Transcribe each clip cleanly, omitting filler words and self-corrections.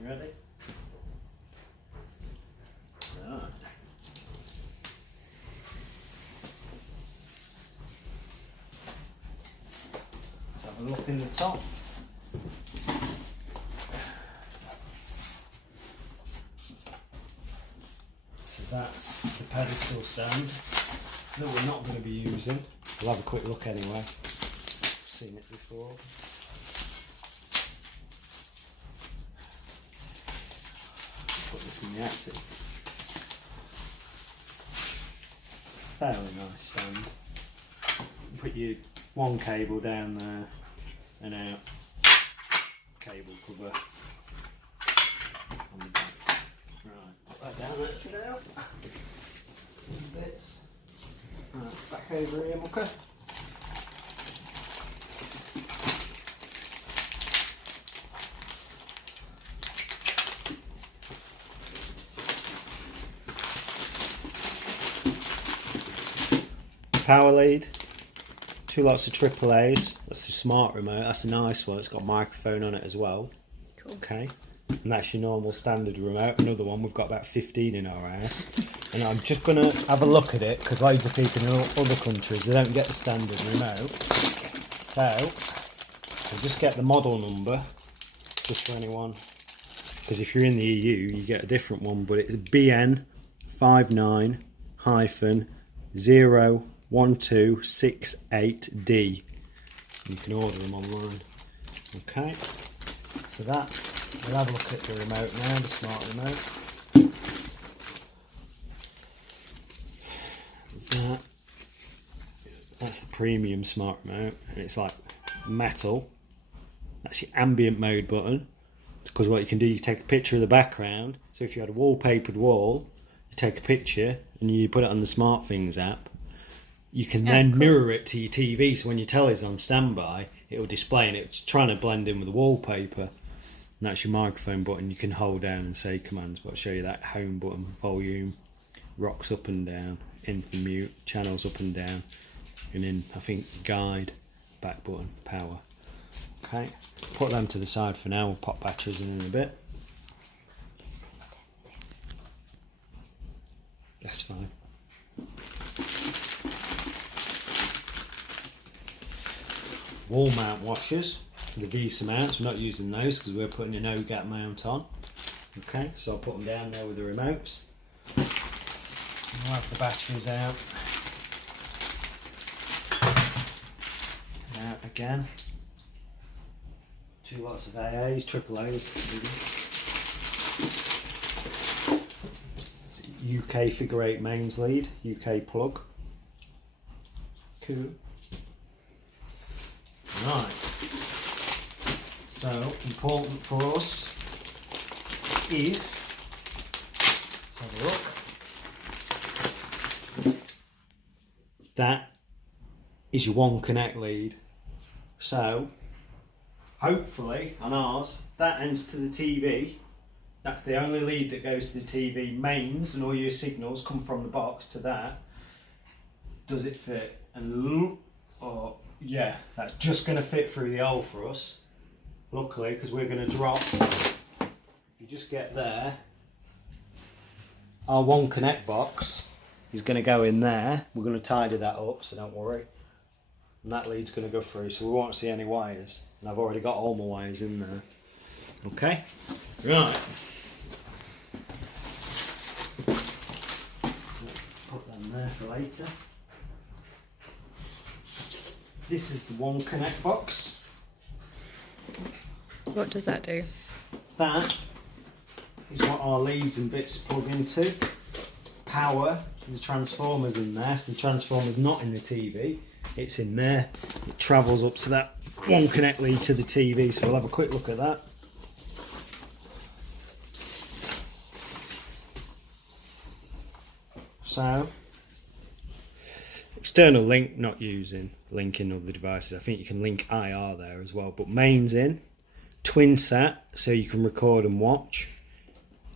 You ready? Right. Let's have a look in the top. So that's the pedestal stand that we're not going to be using. We'll have a quick look anyway. I've seen it before. Put this in the attic. Fairly nice stand. Put your one cable down there and out. Cable cover on the back. Right, put that down there for now. Bits. Right, back over here, mucker. Power lead, 2 lots of AAAs. That's a smart remote. That's a nice one. It's got a microphone on it as well. Cool. Okay, and that's your normal standard remote. Another one. We've got about 15 in our house, and I'm just gonna have a look at it because loads of people in other countries they don't get the standard remote. So I'll just get the model number just for anyone, because if you're in the EU you get a different one, but it's BN59-01268D. You can order them online. Okay, so that, we'll have a look at the remote now, the smart remote. That's the premium smart remote, and it's like metal. That's your ambient mode button, because what you can do, you take a picture of the background. So if you had a wallpapered wall, you take a picture and you put it on the SmartThings app. You can then mirror it to your TV, so when your telly's on standby, it'll display, and it's trying to blend in with the wallpaper. And that's your microphone button. You can hold down and say commands, but I'll show you that. Home button, volume, rocks up and down, in for mute, channels up and down, and in, I think, guide, back button, power. Okay, put them to the side for now. We'll pop batteries in a bit. That's fine. Wall mount washers, the VESA mounts. We're not using those because we're putting a no gap mount on. Okay, so I'll put them down there with the remotes. We'll have the batteries out. And out again. 2 lots of AAs, AAAs. UK figure 8 mains lead, UK plug. Cool. Right. So important for us is, let's have a look. That is your one connect lead. So hopefully on ours that ends to the TV. That's the only lead that goes to the TV. Mains and all your signals come from the box to that. Does it fit? And yeah, that's just going to fit through the hole for us. Luckily, because we're going to drop. If you just get there, our one connect box is going to go in there. We're going to tidy that up, so don't worry. And that lead's going to go through, so we won't see any wires. And I've already got all my wires in there. Okay, right. Put them there for later. This is the one connect box. What does that do? That is what our leads and bits plug into. Power, the transformer's in there, so the transformer's not in the TV, it's in there. It travels up to that one connect lead to the TV, so we'll have a quick look at that. So, external link, not using linking other devices. I think you can link IR there as well, but mains in. Twin sat, so you can record and watch.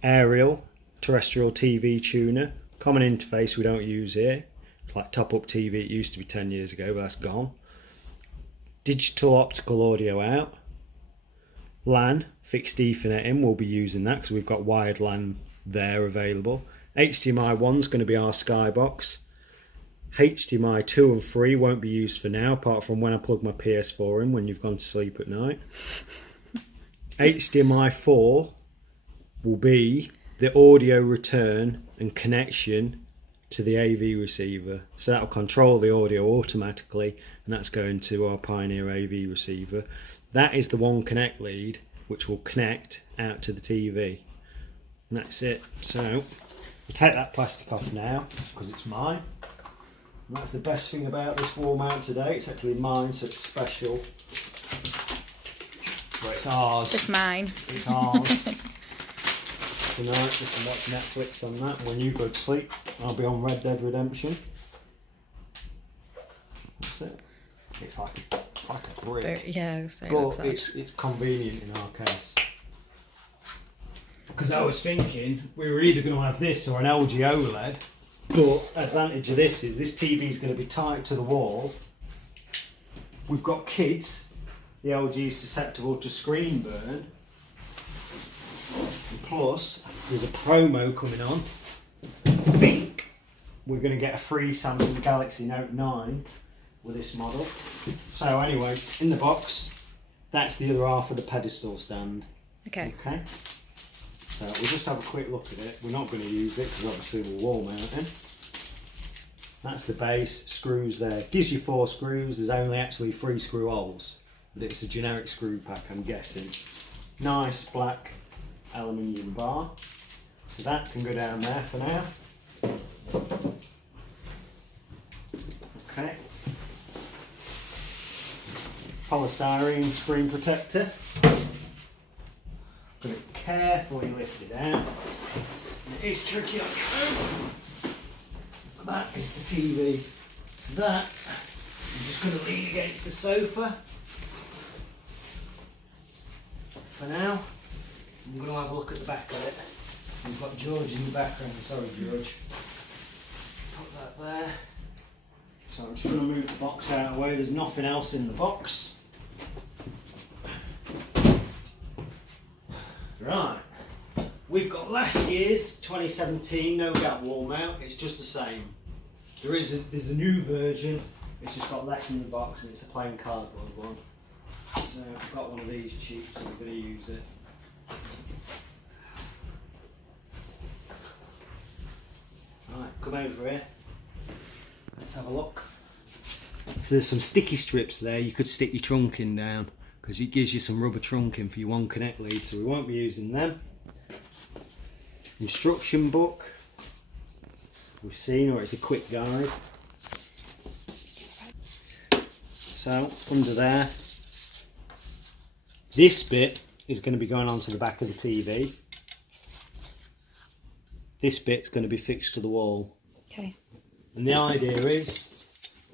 Aerial, terrestrial TV tuner. Common interface we don't use here. It's like top up TV, it used to be 10 years ago, but that's gone. Digital optical audio out. LAN, fixed Ethernet in, we'll be using that because we've got wired LAN there available. HDMI 1's going to be our Skybox. HDMI 2 and 3 won't be used for now, apart from when I plug my PS4 in when you've gone to sleep at night. HDMI 4 will be the audio return and connection to the AV receiver. So that will control the audio automatically, and that's going to our Pioneer AV receiver. That is the one connect lead which will connect out to the TV. And that's it. So we'll take that plastic off now because it's mine. And that's the best thing about this wall mount today. It's actually mine, so it's special. Well, it's ours. It's mine. It's ours. Tonight, just to watch Netflix on that. When you go to sleep, I'll be on Red Dead Redemption. That's it. It's like a brick. Yeah, so but it's convenient in our case. Because I was thinking we were either going to have this or an LG OLED. But advantage of this is this TV is going to be tight to the wall. We've got kids. The LG is susceptible to screen burn. Plus, there's a promo coming on. I think we're going to get a free Samsung Galaxy Note 9 with this model. So anyway, in the box, that's the other half of the pedestal stand. Okay. Okay. So we'll just have a quick look at it. We're not going to use it because obviously we're wall mounting. That's the base, screws there. Gives you 4 screws. There's only actually 3 screw holes. But it's a generic screw pack, I'm guessing. Nice black aluminium bar. So that can go down there for now. Okay. Polystyrene screen protector. Going to carefully lift it out. It is tricky on your own. That is the TV. So that, I'm just going to lean against the sofa. For now, I'm going to have a look at the back of it. We've got George in the background. Sorry, George. Put that there. So I'm just going to move the box out of the way. There's nothing else in the box. Right, we've got last year's 2017 no gap wall mount. It's just the same. There's a new version. It's just got less in the box and it's a plain cardboard one. So I've got one of these cheap, so I'm going to use it. Right, come over here. Let's have a look. So there's some sticky strips there. You could stick your trunking down, because it gives you some rubber trunking for your one connect lead, so we won't be using them. Instruction book, we've seen, or it's a quick guide. So under there, this bit is going to be going onto the back of the TV. This bit's going to be fixed to the wall. Okay. And the idea is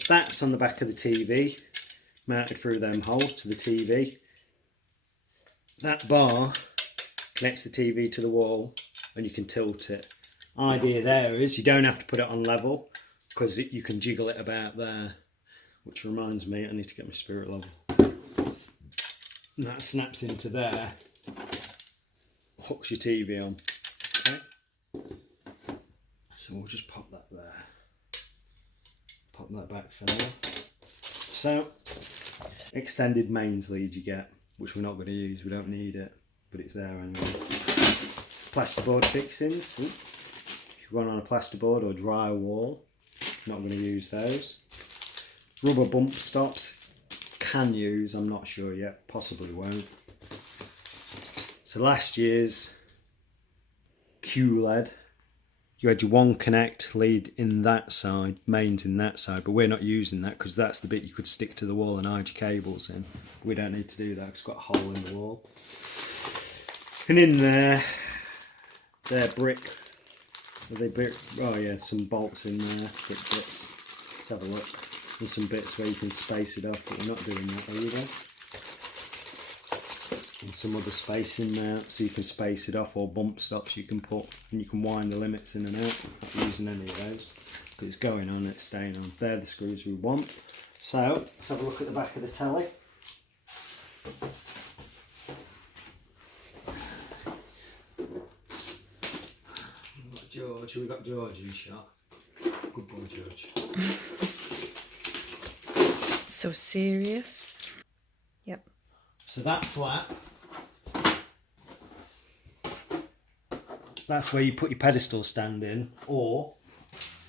that's on the back of the TV, mounted through them holes to the TV. That bar connects the TV to the wall and you can tilt it. Idea there is you don't have to put it on level because you can jiggle it about there. Which reminds me, I need to get my spirit level. And that snaps into there, hooks your TV on. Okay. So we'll just pop that there. Pop that back for now. So, extended mains lead you get, which we're not going to use, we don't need it, but it's there anyway. Plasterboard fixings. Ooh. If you're going on a plasterboard or drywall, not going to use those. Rubber bump stops, can use, I'm not sure yet, possibly won't. So last year's QLED, you had your one connect lead in that side, mains in that side, but we're not using that because that's the bit you could stick to the wall and hide your cables in. We don't need to do that because it's got a hole in the wall. And in there, they're brick. Are they brick? Oh yeah, some bolts in there, brick bits. Let's have a look. And some bits where you can space it off, but we're not doing that either. And some other spacing there, so you can space it off, or bump stops you can put, and you can wind the limits in and out. Not using any of those, but it's going on, it's staying on. They're the screws we want. So let's have a look at the back of the telly. George. We got George in shot. Good boy, George. So serious. Yep. So that flap, that's where you put your pedestal stand in, or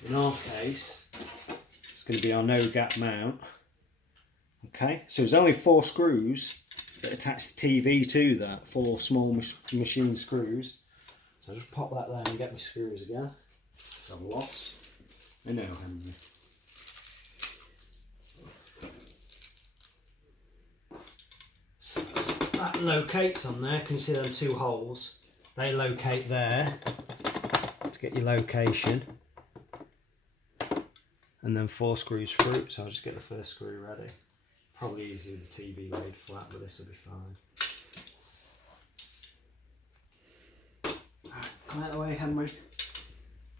in our case, it's going to be our no gap mount. Okay, so there's only 4 screws that attach the TV to that, 4 small machine screws. So I'll just pop that there and get my screws again. So I've lost. I know, Henry. So that locates on there. Can you see them 2 holes? They locate there to get your location. And then 4 screws through. So I'll just get the first screw ready. Probably easier with the TV laid flat, but this will be fine. Right, come out of the way, Henry.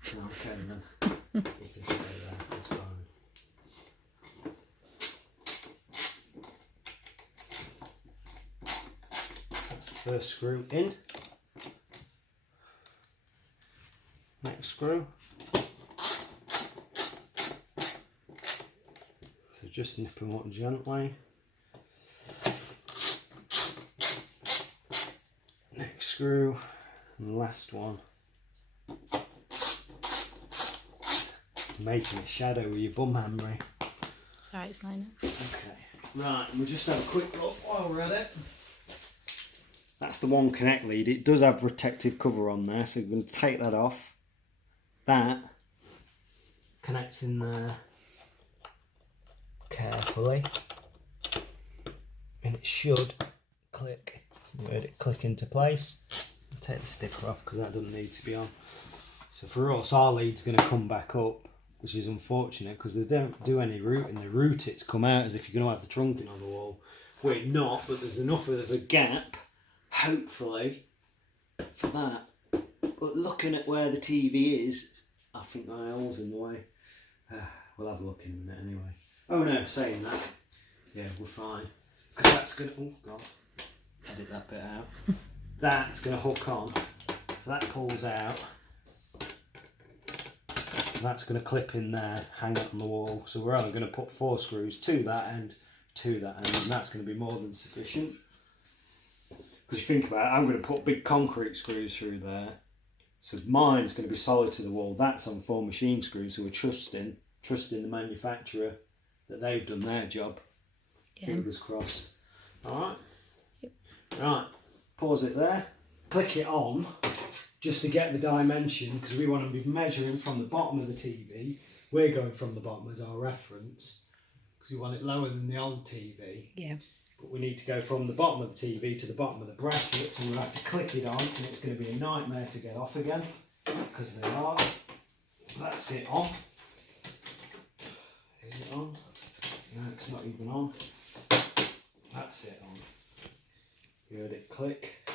Okay then. You can stay there, that's fine. That's the first screw in. Next screw. So just nip them up gently. Next screw, and the last one. It's making a shadow with your bum, Henry. It's alright, it's lining. Okay, right, and we'll just have a quick look while we're at it. That's the one connect lead. It does have protective cover on there, so we're going to take that off. That connects in there carefully, and it should click. You heard it click into place. I'll take the sticker off because that doesn't need to be on. So for us, our lead's going to come back up, which is unfortunate because they don't do any routing. They route it to come out as if you're going to have the trunking on the wall. We're not, but there's enough of a gap, hopefully, for that. But looking at where the TV is, I think my hole's in the way. We'll have a look in a minute anyway. Oh no, saying that, yeah, we're fine. Because that's going to, oh God, edit that bit out. That's going to hook on, so that pulls out. And that's going to clip in there, hang it on the wall. So we're only going to put 4 screws to that end, and that's going to be more than sufficient. Because you think about it, I'm going to put big concrete screws through there. So mine's going to be solid to the wall. That's on 4 machine screws, so we're trusting the manufacturer that they've done their job. Yeah. Fingers crossed. Alright? Yep. Right, pause it there. Click it on, just to get the dimension, because we want to be measuring from the bottom of the TV. We're going from the bottom as our reference, because we want it lower than the old TV. Yeah. But we need to go from the bottom of the TV to the bottom of the bracket, so we'll have to click it on, and it's going to be a nightmare to get off again, because they are. That's it on. Is it on? No, it's not even on. That's it on. You heard it click.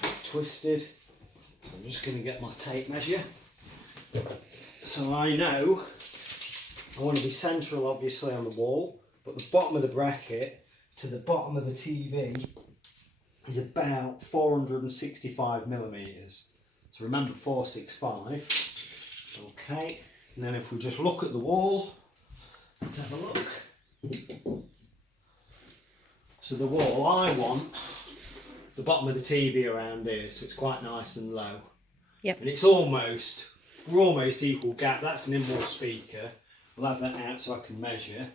It's twisted. So I'm just going to get my tape measure. So I know I want to be central, obviously, on the wall, but the bottom of the bracket to the bottom of the TV is about 465 millimetres. So remember 465. Okay, and then if we just look at the wall, let's have a look. So the wall, I want the bottom of the TV around here, so it's quite nice and low. Yep. And it's almost, we're almost equal gap. That's an in-wall speaker. We'll have that out so I can measure.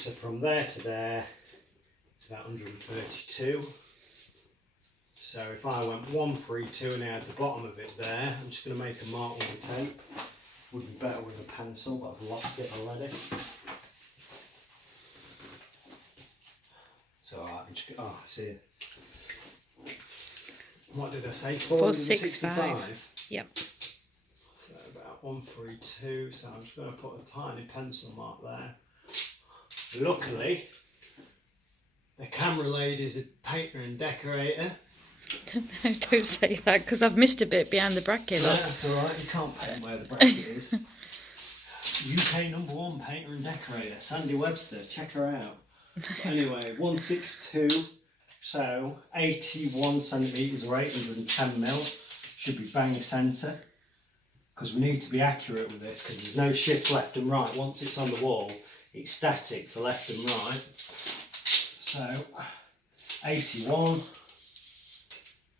So from there to there, it's about 132. So if I went 132 and I had the bottom of it there, I'm just going to make a mark with the tape. Would be better with a pencil, but I've lost it already. So I'm just, oh, I see it. What did I say? 465. Yep. So about 132. So I'm just going to put a tiny pencil mark there. Luckily, the camera lady is a painter and decorator. No, don't say that, because I've missed a bit behind the bracket. No, that's alright, you can't paint where the bracket is. UK #1 painter and decorator, Sandy Webster, check her out. Anyway, 162, so 81 centimetres or 810 mil. should be bang centre, because we need to be accurate with this, because there's no shift left and right. Once it's on the wall, it's static for left and right. So 81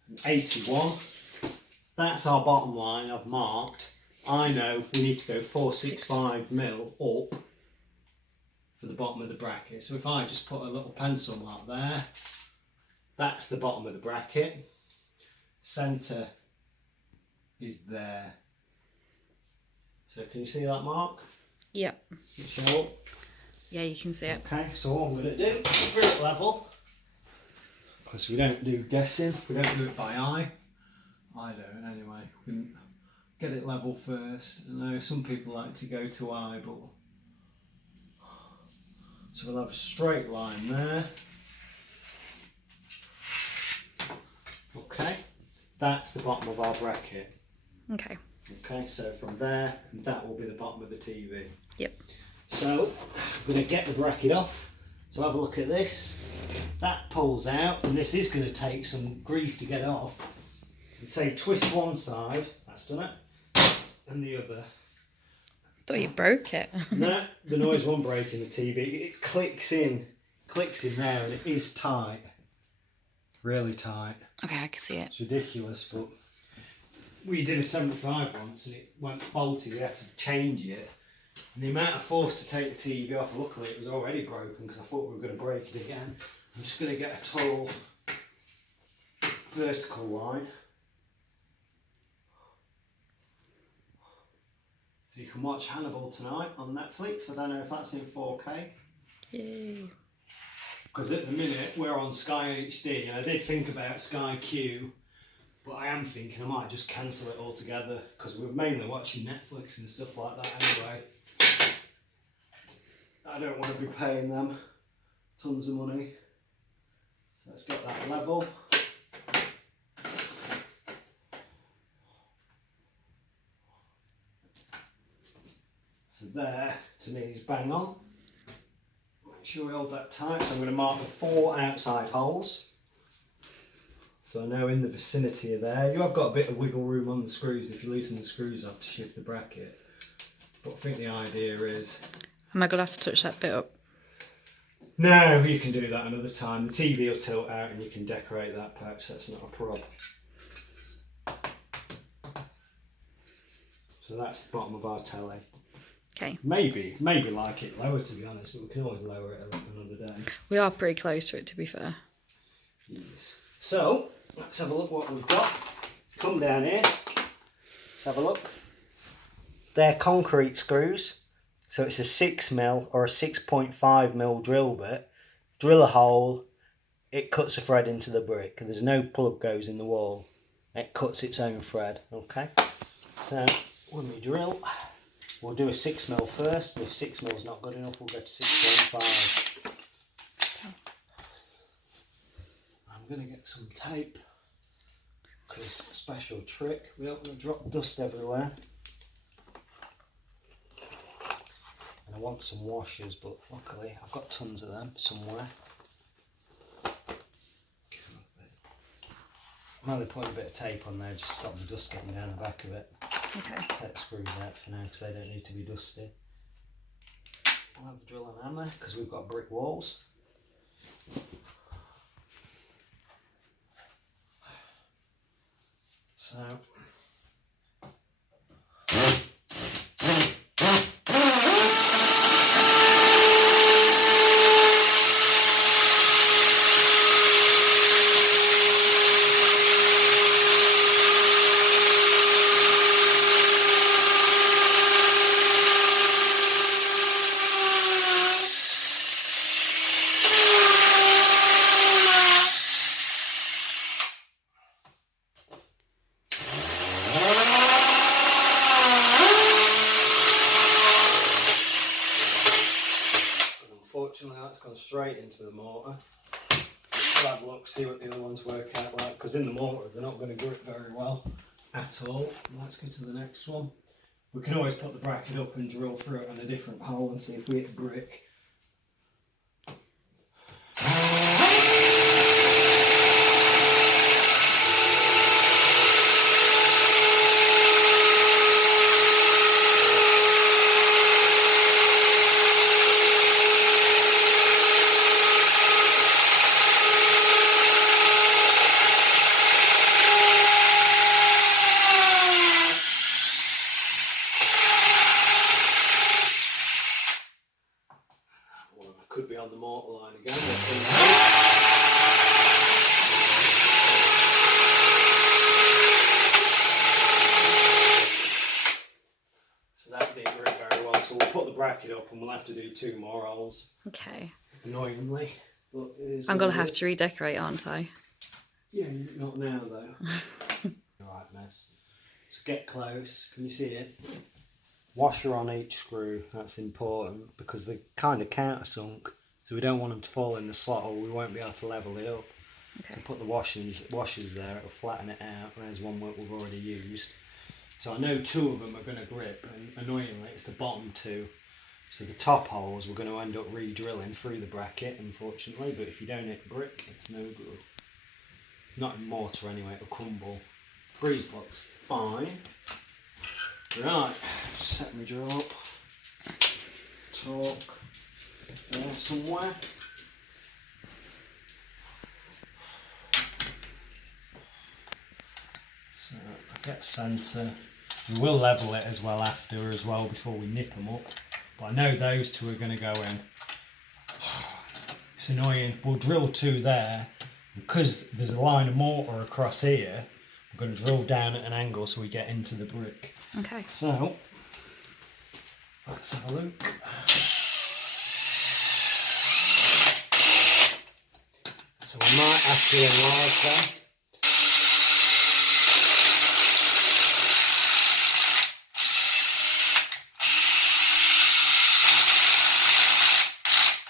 and 81, that's our bottom line I've marked. I know we need to go 465mm up for the bottom of the bracket. So if I just put a little pencil mark there, that's the bottom of the bracket. Centre is there. So can you see that mark? Yep. Show up. Yeah, you can see it. Okay, so what I'm going to do is grip level, because we don't do guessing, we don't do it by eye. I don't anyway. We can get it level first. I know some people like to go to eye, but so we'll have a straight line there. Okay, that's the bottom of our bracket. Okay. Okay, so from there, that will be the bottom of the TV. Yep. So I'm going to get the bracket off. So have a look at this. That pulls out, and this is going to take some grief to get off. And say twist one side, that's done it, and the other. Thought you broke it. No, the noise won't break in the TV. It clicks in there, and it is tight. Really tight. Okay, I can see it. It's ridiculous, but we did a 75 once and it went faulty. We had to change it. And the amount of force to take the TV off, luckily it was already broken because I thought we were going to break it again. I'm just going to get a tall vertical line. So you can watch Hannibal tonight on Netflix. I don't know if that's in 4K. Yay. Because at the minute we're on Sky HD, and I did think about Sky Q, but I am thinking I might just cancel it altogether because we're mainly watching Netflix and stuff like that anyway. I don't want to be paying them tons of money. So let's get that level. So there, to me, is bang on. Make sure we hold that tight. So I'm going to mark the 4 outside holes. So I know in the vicinity of there. You have got a bit of wiggle room on the screws if you're loosening the screws off to shift the bracket. But I think the idea is... Am I going to have to touch that bit up? No, you can do that another time. The TV will tilt out and you can decorate that patch. That's not a problem. So that's the bottom of our telly. Okay. Maybe like it lower, to be honest, but we can always lower it another day. We are pretty close to it, to be fair. Yes. So, let's have a look what we've got. Come down here. Let's have a look. They're concrete screws. So it's a 6mm or a 6.5mm drill bit. Drill a hole. It cuts a thread into the brick. There's no plug goes in the wall. It cuts its own thread. Okay. So, when we drill... We'll do a 6mm first, and if 6mm is not good enough, we'll go to 6.5. I'm going to get some tape, because a special trick. We don't want to drop dust everywhere. And I want some washers, but luckily I've got tons of them somewhere. I'm only putting a bit of tape on there just to stop the dust getting down the back of it. Okay. Take the screws out for now because they don't need to be dusty. I'll have a drill and hammer because we've got brick walls. So unfortunately that's gone straight into the mortar. We'll have a look, see what the other ones work out like, because in the mortar they're not going to grip very well at all. Let's go to the next one. We can always put the bracket up and drill through it on a different hole and see if we hit brick. So that didn't work very well. So we'll put the bracket up and we'll have to do 2 more holes. Okay. Annoyingly. But I'm going to have to redecorate, aren't I? Yeah, not now though. Right, mess. So get close. Can you see it? Washer on each screw. That's important because they're kind of countersunk. So we don't want them to fall in the slot or we won't be able to level it up. Okay. So put the washers there, it'll flatten it out. There's one that we've already used. So I know 2 of them are going to grip, and annoyingly it's the bottom 2. So the top holes we're going to end up re-drilling through the bracket, unfortunately, but if you don't hit brick, it's no good. It's not in mortar anyway, it'll crumble. Grease block's fine. Right, set my drill up. Torque there somewhere. So I get centre. We will level it as well before we nip them up. But I know those 2 are going to go in. It's annoying. We'll drill 2 there. Because there's a line of mortar across here, we're going to drill down at an angle so we get into the brick. Okay. So, let's have a look. So we might have to enlarge them.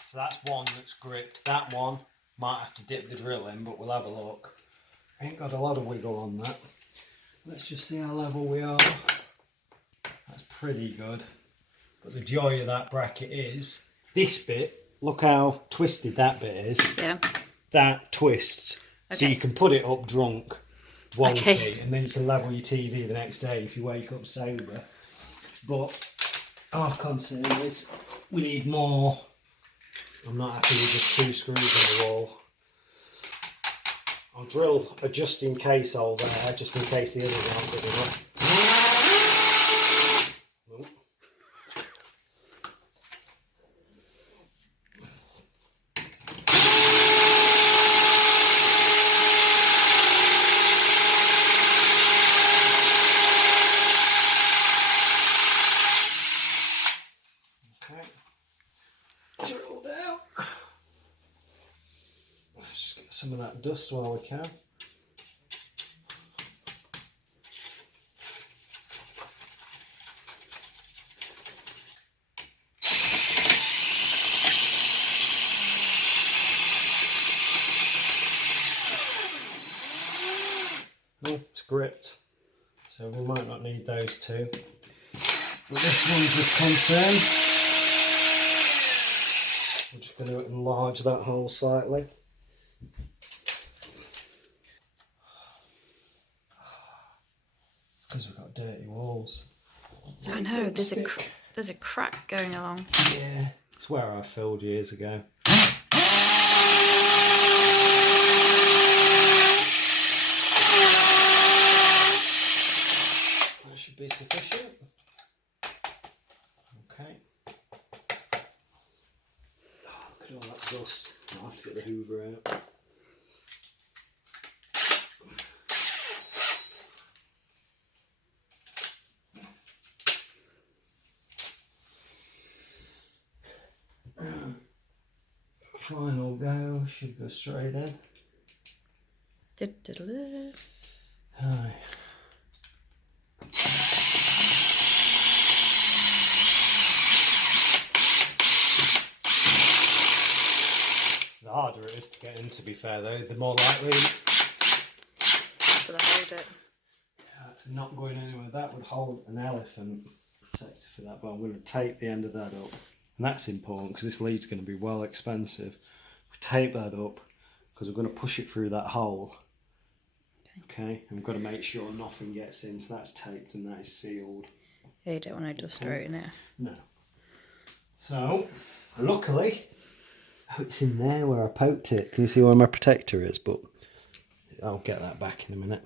So that's one that's gripped. That one might have to dip the drill in, but we'll have a look. I ain't got a lot of wiggle on that. Let's just see how level we are. That's pretty good. But the joy of that bracket is this bit. Look how twisted that bit is. Yeah. That twists. Okay. So you can put it up drunk, wonky, and then you can level your TV the next day if you wake up sober. But our concern is we need more. I'm not happy with just 2 screws in the wall. I'll drill a just in case hole there, just in case the others aren't good enough. Nope. Okay. Drill down. Let's just get some of that dust while we can. Oh, it's gripped, so we might not need those 2. But this one's a concern. I'm just going to enlarge that hole slightly. Because we've got dirty walls. I know, there's a crack going along. Yeah, it's where I filled years ago. That should be sufficient. Okay. Oh, look at all that dust. I'll have to get the hoover out. Final go, should go straight in. Aye. The harder it is to get in, to be fair though, the more likely. Will I hold it? Yeah, it's not going anywhere. That would hold an elephant protector for that, but I'm going to tape the end of that up. And that's important because this lead's going to be well expensive. We tape that up because we're going to push it through that hole. Okay, and we've got to make sure nothing gets in, so that's taped and that is sealed. Yeah, you don't want to dust right in there. No. So, luckily, oh, it's in there where I poked it. Can you see where my protector is? But I'll get that back in a minute.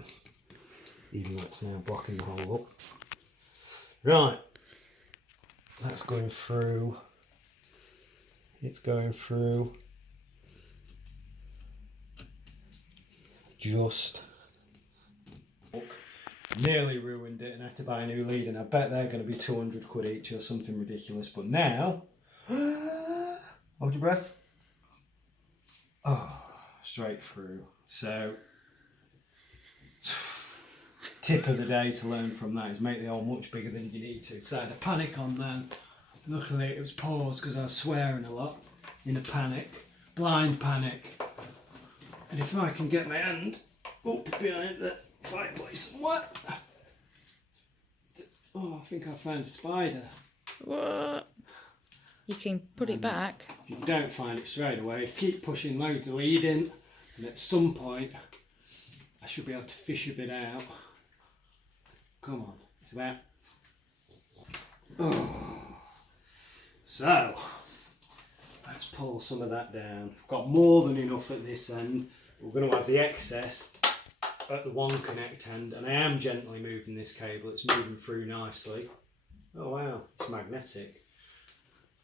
Even though it's now blocking the hole up. Right. That's going through. It's going through. just nearly ruined it and had to buy a new lead, and I bet they're going to be 200 quid each or something ridiculous. But now, hold your breath. Oh, straight through. So, tip of the day to learn from that is make the hole much bigger than you need to, because I had a panic on then. Luckily it was paused because I was swearing a lot in a panic, blind panic. And if I can get my hand up behind the fireplace somewhere. Oh, I think I found a spider. What? You can put it back. If you don't find it straight away, keep pushing loads of lead in, and at some point I should be able to fish a bit out. Come on, it's about. Oh. So, let's pull some of that down. I've got more than enough at this end. We're going to have the excess at the one connect end, and I am gently moving this cable. It's moving through nicely. Oh wow, it's magnetic.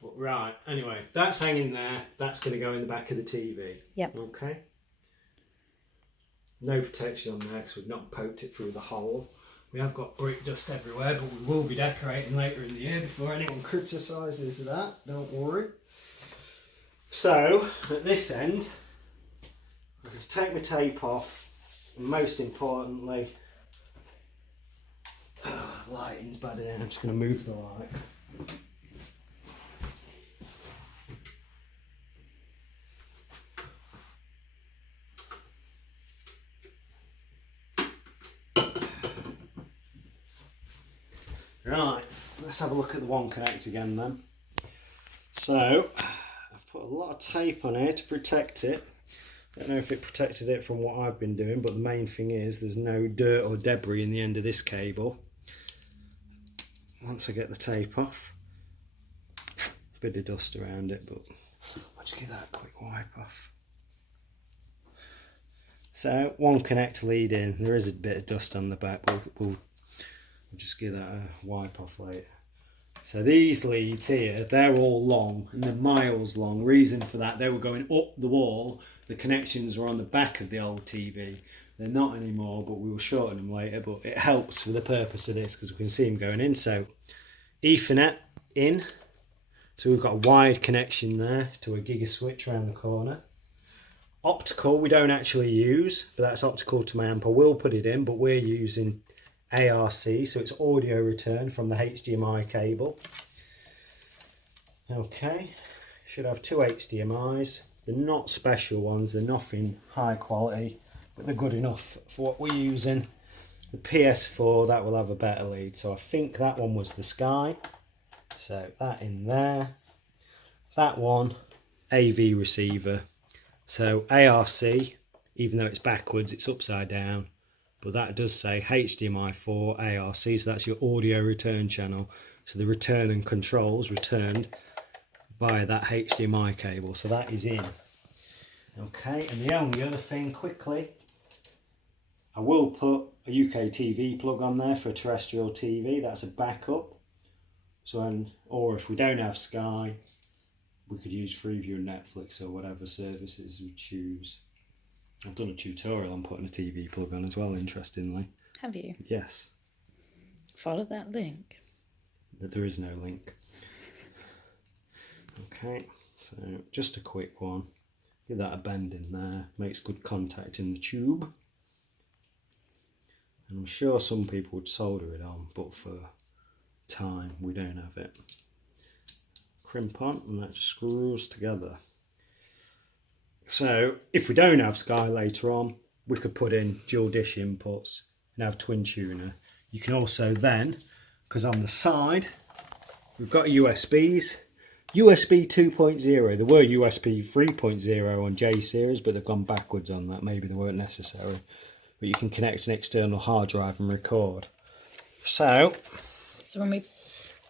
But right, anyway, that's hanging there. That's going to go in the back of the TV. Yep. Okay. No protection on there because we've not poked it through the hole. We have got brick dust everywhere, but we will be decorating later in the year before anyone criticises that, don't worry. So, at this end, I'm going to take my tape off, and most importantly, the lighting's bad in here. I'm just going to move the light. Right, let's have a look at the one connect again then. So, I've put a lot of tape on here to protect it. I don't know if it protected it from what I've been doing, but the main thing is there's no dirt or debris in the end of this cable. Once I get the tape off, bit of dust around it, but I'll just give that a quick wipe off. So, one connect lead in, there is a bit of dust on the back, but we'll just give that a wipe off later. So these leads here, they're all long and they're miles long. Reason for that, they were going up the wall. The connections were on the back of the old TV. They're not anymore, but we will shorten them later. But it helps for the purpose of this because we can see them going in. So Ethernet in. So we've got a wide connection there to a giga switch around the corner. Optical we don't actually use, but that's optical to my amp. I will put it in, but we're using ARC, so it's audio return from the HDMI cable. Okay, should have two HDMIs. They're not special ones, they're nothing high quality, but they're good enough for what we're using. The PS4, that will have a better lead, so I think that one was the Sky. So that in there. That one, AV receiver. So ARC, even though it's backwards, it's upside down. But that does say HDMI 4 ARC, so that's your audio return channel. So the return and controls returned via that HDMI cable. So that is in. Okay, and the only other thing quickly, I will put a UK TV plug on there for a terrestrial TV. That's a backup. So, or if we don't have Sky, we could use Freeview and Netflix or whatever services we choose. I've done a tutorial on putting a TV plug on as well, interestingly. Have you? Yes. Follow that link. There is no link. Okay, so just a quick one. Give that a bend in there. Makes good contact in the tube. And I'm sure some people would solder it on, but for time we don't have it. Crimp on and that just screws together. So if we don't have Sky later on, we could put in dual dish inputs and have twin tuner. You can also then, because on the side we've got USBs, USB 2.0. There were USB 3.0 on J series, but they've gone backwards on that. Maybe they weren't necessary. But you can connect an external hard drive and record. So when we...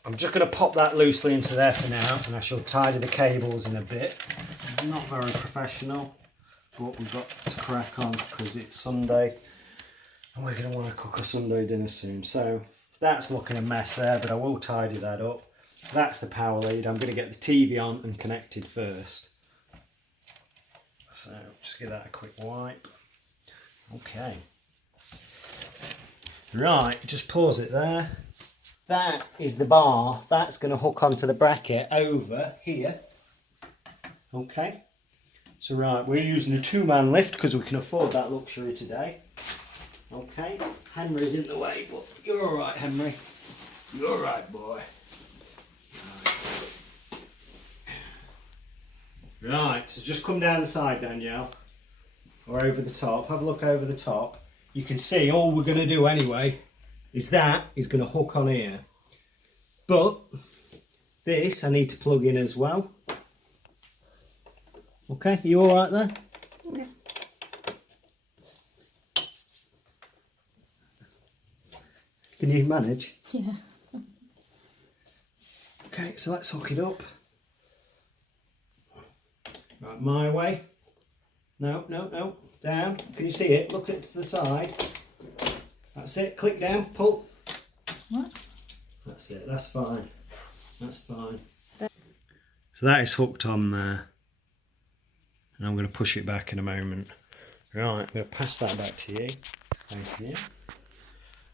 I'm just going to pop that loosely into there for now, and I shall tidy the cables in a bit. Not very professional, but we've got to crack on because it's Sunday and we're going to want to cook a Sunday dinner soon. So that's looking a mess there, but I will tidy that up. That's the power lead. I'm going to get the TV on and connected first. So just give that a quick wipe. Okay. Right, just pause it there. That is the bar. That's going to hook onto the bracket over here. Okay. So right, we're using a 2-man lift because we can afford that luxury today. Okay. Henry's in the way, but you're all right, Henry. You're all right, boy. Right, so just come down the side, Danielle, or over the top. Have a look over the top. You can see all we're going to do anyway is that is going to hook on here. But this I need to plug in as well. Okay, you all right there? Yeah. Can you manage? Yeah. Okay, so let's hook it up. Right, my way. No, no, no. Down. Can you see it? Look it to the side. That's it. Click down. Pull. What? That's it. That's fine. That's fine. So that is hooked on there. And I'm going to push it back in a moment. Right, I'm going to pass that back to you. Thank you.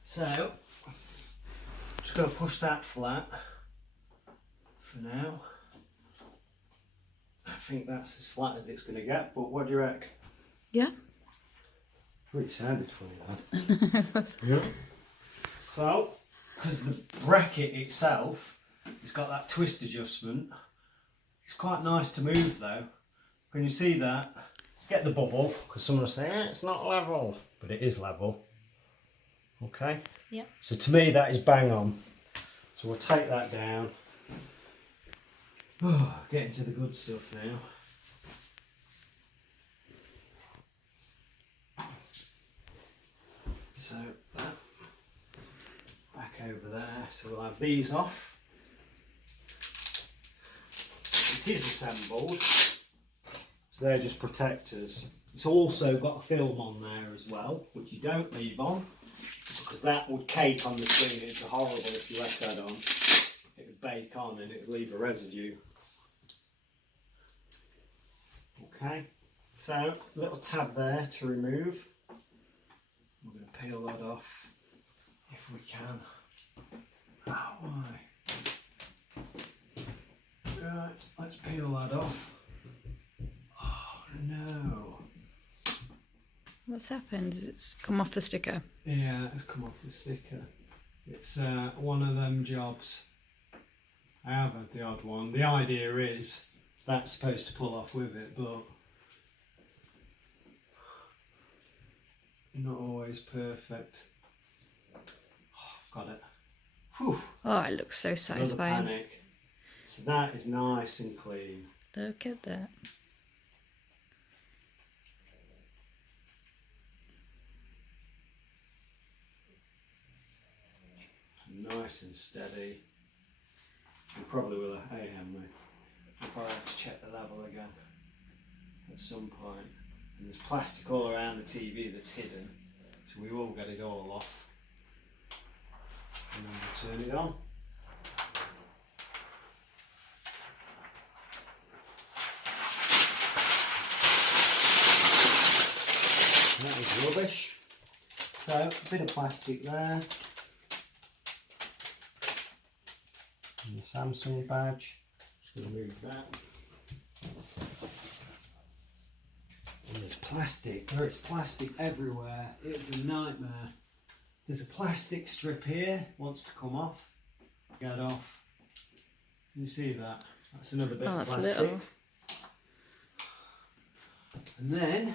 So, I'm just going to push that flat for now. I think that's as flat as it's going to get, but what do you reckon? Yeah. Really sounded funny that. Yeah. So, because the bracket itself, it's got that twist adjustment. It's quite nice to move though. Can you see that? Get the bubble, because someone will say, it's not level, but it is level. Okay? Yeah. So to me that is bang on. So we'll take that down. Oh, getting to the good stuff now. So that back over there. So we'll have these off. It is assembled. So they're just protectors. It's also got a film on there as well, which you don't leave on, because that would cake on the screen. It's horrible if you left that on. It would bake on and it would leave a residue. Okay, so a little tab there to remove. We're going to peel that off if we can. Oh, why? Right, let's peel that off. Oh no. What's happened? Is it's come off the sticker? Yeah, it's come off the sticker. It's one of them jobs. I have had the odd one. The idea is that's supposed to pull off with it, but not always perfect. Oh, I've got it. Whew. Oh, it looks so Another satisfying. panic. So that is nice and clean. Look at that. Nice and steady. We probably will have, hey Henry, we'll probably have to check the level again at some point. And there's plastic all around the TV that's hidden, so we will get it all off. And then we'll turn it on. And that is rubbish. So, a bit of plastic there. And the Samsung badge. Just going to move that. And there's plastic. There is plastic everywhere. It's a nightmare. There's a plastic strip here. Wants to come off. Get off. Can you see that? That's another bit Oh, of that's plastic. little. And then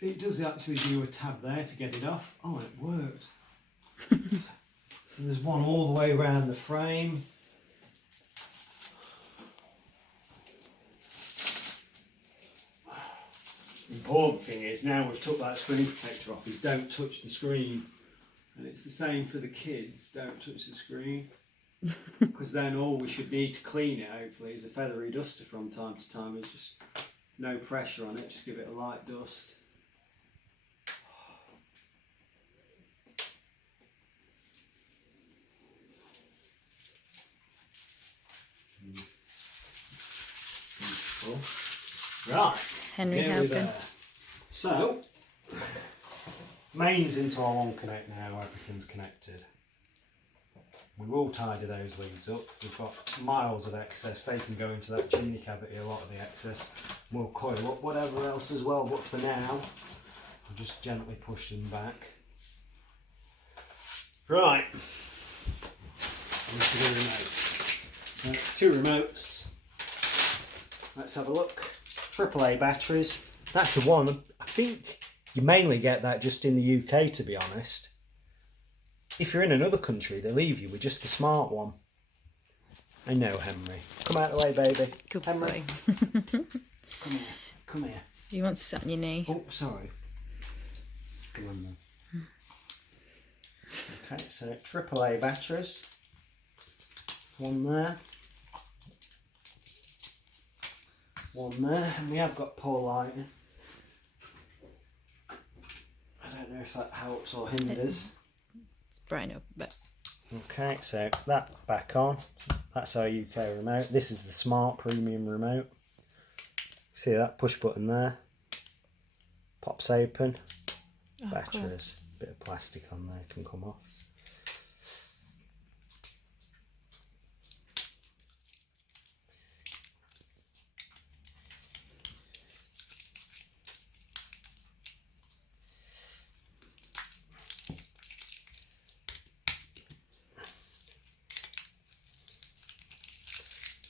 it does actually do a tab there to get it off. Oh, it worked. So there's one all the way around the frame. The important thing is now we've took that screen protector off is don't touch the screen. And it's the same for the kids, don't touch the screen. Because then all we should need to clean it hopefully is a feathery duster from time to time. It's just no pressure on it, just give it a light dust. Beautiful. Right. Henry Here we helping. go. So Mains into our one connect now, everything's connected. We will tidy those leads up. We've got miles of excess, they can go into that chimney cavity, a lot of the excess. We'll coil up whatever else as well, but for now, I'll just gently push them back. Right, into the remotes. So, 2 remotes. Let's have a look. AAA batteries. That's the one. I think you mainly get that just in the UK, to be honest. If you're in another country, they leave you with just the smart one. I know, Henry. Come out of the way, baby. Good Henry. boy. Come here. Come here. You want to sit on your knee? Oh, sorry. Come on then. Okay, so AAA batteries. One there. One there. And we have got poor lighting. I don't know if that helps or hinders. It's bright up a bit. Okay, so that back on. That's our UK remote. This is the smart premium remote. See that push button there? Pops open. Oh, Batteries. Bit of plastic on there can come off.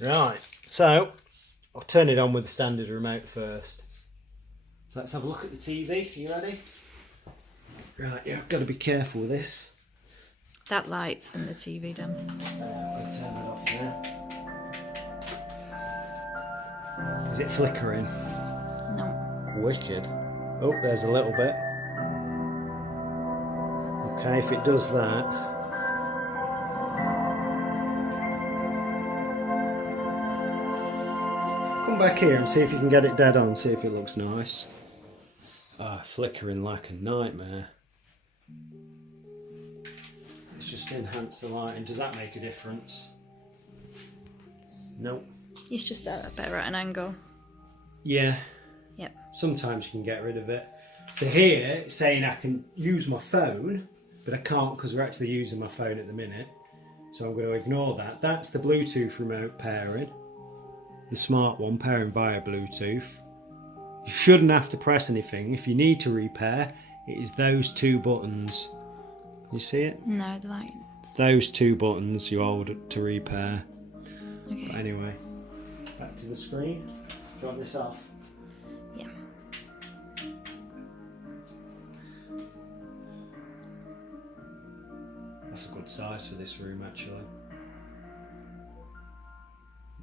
Right, so I'll turn it on with the standard remote first. So let's have a look at the TV. Are you ready? Right, yeah, I've got to be careful with this. That light's in the TV, Dan. I'm going to turn that off now. Is it flickering? No. Wicked. Oh, there's a little bit. Okay, if it does that. Come back here and see if you can get it dead on, see if it looks nice. Ah, flickering like a nightmare. Let's just enhance the lighting. Does that make a difference? Nope. It's just better at an angle. Yeah. Yep. Sometimes you can get rid of it. So here it's saying I can use my phone, but I can't because we're actually using my phone at the minute. So I'm going to ignore that. That's the Bluetooth remote pairing. The smart one pairing via Bluetooth. You shouldn't have to press anything. If you need to repair, it is those 2 buttons. You see it? No, the lights. Those 2 buttons you hold to repair. Okay. But anyway, back to the screen. Do you want this off? Yeah. That's a good size for this room actually.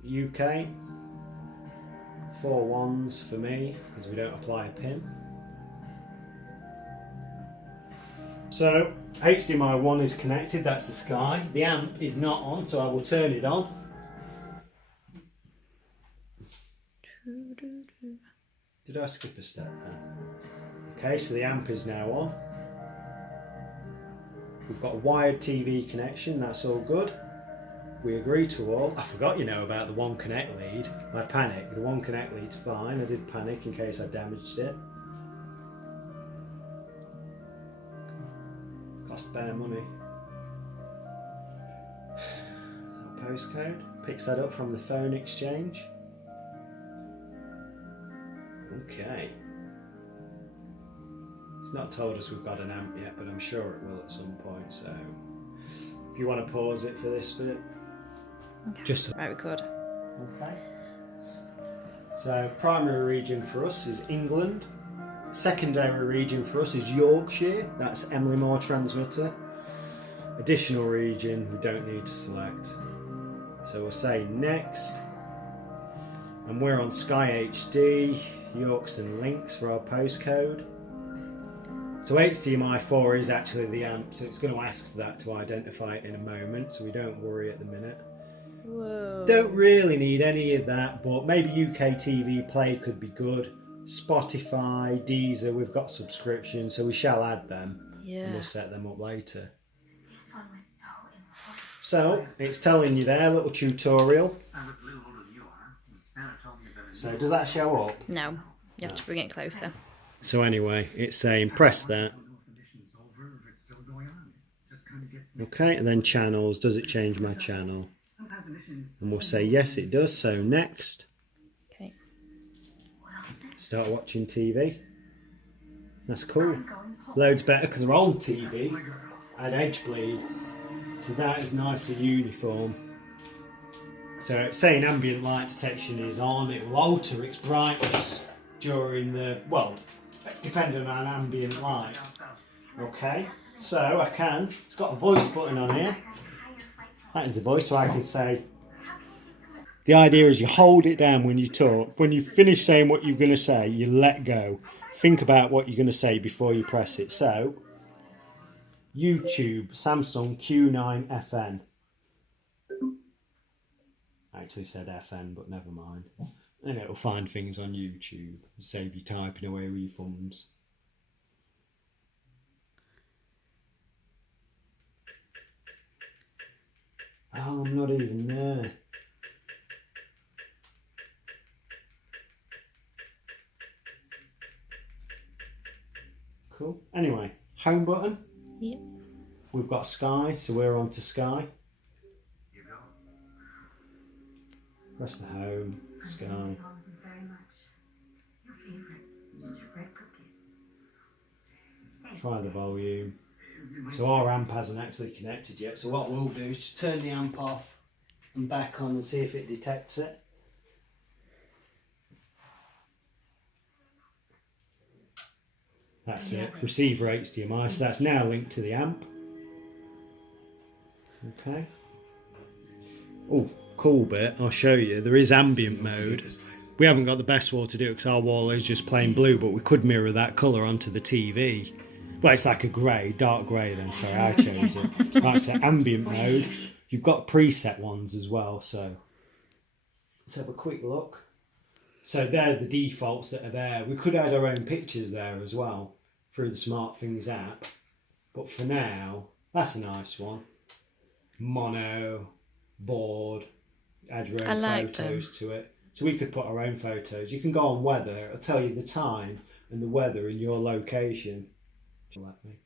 UK, 4 ones for me because we don't apply a pin. So HDMI 1 is connected, that's the Sky. The amp is not on, so I will turn it on. Did I skip a step there? Okay, so the amp is now on. We've got a wired TV connection, that's all good. We agree to all. I forgot, you know, about the one connect lead. I panicked. The one connect lead's fine. I did panic in case I damaged it. Cost bare money. So postcode. Picks that up from the phone exchange. Okay. It's not told us we've got an amp yet, but I'm sure it will at some point. So if you want to pause it for this bit. Okay. Just right, record. Okay. So primary region for us is England. Secondary region for us is Yorkshire. That's Emily Moore transmitter. Additional region we don't need to select. So we'll say next. And we're on Sky HD, Yorks and Links for our postcode. So HDMI 4 is actually the amp, so it's going to ask for that to identify it in a moment, so we don't worry at the minute. Whoa. Don't really need any of that, but maybe UK TV Play could be good. Spotify, Deezer, we've got subscriptions, so we shall add them. Yeah. And we'll set them up later. So, it's telling you there, a little tutorial. So, does that show up? No, you have to bring it closer. So anyway, it's saying press that. Okay, and then channels. Does it change my channel? And we'll say yes, it does. So next. Okay. Start watching TV. That's cool. Loads better because they're on TV and edge bleed. So that is nice and uniform. So it's saying ambient light detection is on. It will alter its brightness during the, well, depending on ambient light. Okay, so I can, it's got a voice button on here. That is the voice, so I can say, the idea is you hold it down when you talk. When you finish saying what you're going to say, you let go. Think about what you're going to say before you press it. So, YouTube, Samsung Q9FN. I actually said FN, but never mind. And it'll find things on YouTube. Save you typing away with your thumbs. Oh, I'm not even there. Cool. Anyway, home button. Yep. We've got Sky, so we're on to Sky. Press the home, Sky. Try the volume. So our amp hasn't actually connected yet, so what we'll do is just turn the amp off and back on and see if it detects it. That's it, receiver HDMI, so that's now linked to the amp. Okay. Oh, cool bit, I'll show you. There is ambient mode. We haven't got the best wall to do it because our wall is just plain blue, but we could mirror that colour onto the TV. Well, it's like a grey, dark grey then, sorry, I chose it. Right, so ambient mode. You've got preset ones as well, so let's have a quick look. So they're the defaults that are there. We could add our own pictures there as well through the SmartThings app. But for now, that's a nice one. Mono, board, add your own photos to it. So we could put our own photos. You can go on weather, it'll tell you the time and the weather in your location. Let me.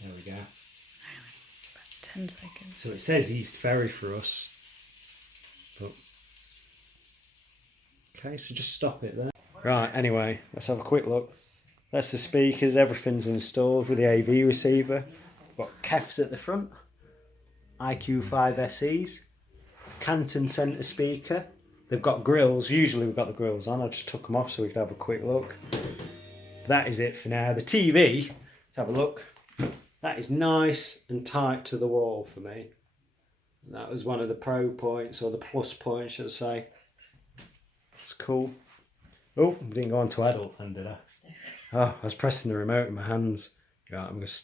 There we go. 10 seconds. So it says East Ferry for us. But okay, so just stop it there. Right, anyway, let's have a quick look. That's the speakers, everything's installed with the AV receiver. We've got KEFs at the front, IQ5SEs, Canton centre speaker. They've got grills, usually we've got the grills on, I just took them off so we could have a quick look. That is it for now. The TV, let's have a look. That is nice and tight to the wall for me. That was one of the pro points, or the plus points, should I say. It's cool. Oh, I didn't go on to adult then, did I? Oh, I was pressing the remote in my hands. Right, I'm going to stop.